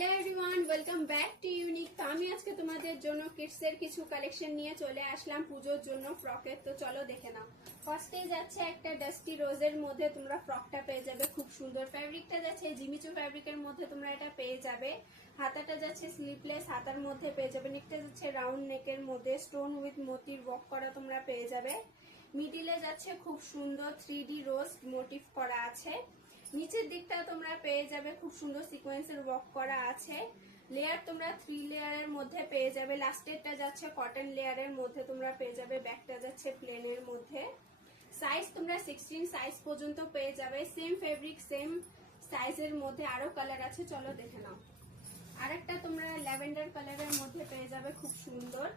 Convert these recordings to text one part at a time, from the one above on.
Hello everyone, welcome back to unique. তো আমি আজকে তোমাদের জন্য কিডসের কিছু কালেকশন নিয়ে চলে আসলাম পুজোর জন্য ফ্রকের। তো চলো দেখে নাও। ফার্স্টে যাচ্ছে একটা ডাস্টি রোজের মধ্যে তোমরা ফ্রকটা পেয়ে যাবে, খুব সুন্দর। ফ্যাব্রিকটা যাচ্ছে জিমিচু ফ্যাব্রিকের মধ্যে তোমরা এটা পেয়ে যাবে। হাতাটা যাচ্ছে স্লিভলেস হাতার মধ্যে পেয়ে যাবে। নেকটা যাচ্ছে রাউন্ড নেকের মধ্যে স্টোন উইথ মোটিভ ওয়ার্ক করা তোমরা পেয়ে যাবে। মিডিলে যাচ্ছে খুব সুন্দর 3D রোজ মোটিভ করা আছে। নিচের দিকটা তোমরা পেয়ে যাবে খুব সুন্দর সিকোয়েন্সের ওয়ার্ক করা আছে। লেয়ার তোমরা 3 লেয়ারের মধ্যে পেয়ে যাবে। লাস্টেরটা যাচ্ছে কটন লেয়ারের মধ্যে তোমরা পেয়ে যাবে। ব্যাকটা যাচ্ছে প্লেনের মধ্যে। সাইজ তোমরা 16 সাইজ পর্যন্ত পেয়ে যাবে। সেম ফেব্রিক সেম সাইজের মধ্যে আরো কালার আছে, চলো দেখে নাও। আরেকটা তোমরা ল্যাভেন্ডার কালারের মধ্যে পেয়ে যাবে, খুব সুন্দর।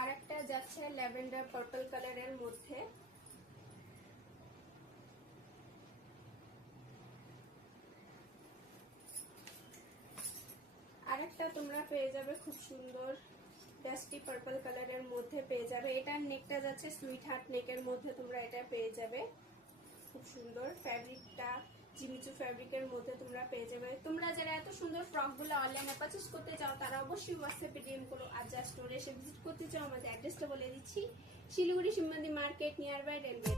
আরেকটা যাচ্ছে ল্যাভেন্ডার পার্পল কালারের মধ্যে। আরেকটা তোমরা পেয়ে যাবে খুব সুন্দর ডাস্টি পার্পল কালারের মধ্যে পেয়ে যাবে। এটার নেকটা যাচ্ছে সুইট হার্ট নেকের মধ্যে তোমরা এটা পেয়ে যাবে, খুব সুন্দর। ফ্যাব্রিকটা জিমিচু ফ্যাব্রিকের মধ্যে তোমরা পেয়ে যাবে। তোমরা যারা এত সুন্দর ফ্রকগুলো অনলাইনে পারচেজ করতে চাও তারা অবশ্যই হোয়াটসঅ্যাপে ডিএম করো। আর যা স্টোরে এসে ভিজিট করতে চাও আমাদের অ্যাড্রেসটা বলে দিচ্ছি, Siliguri Shibmandir market near by railway.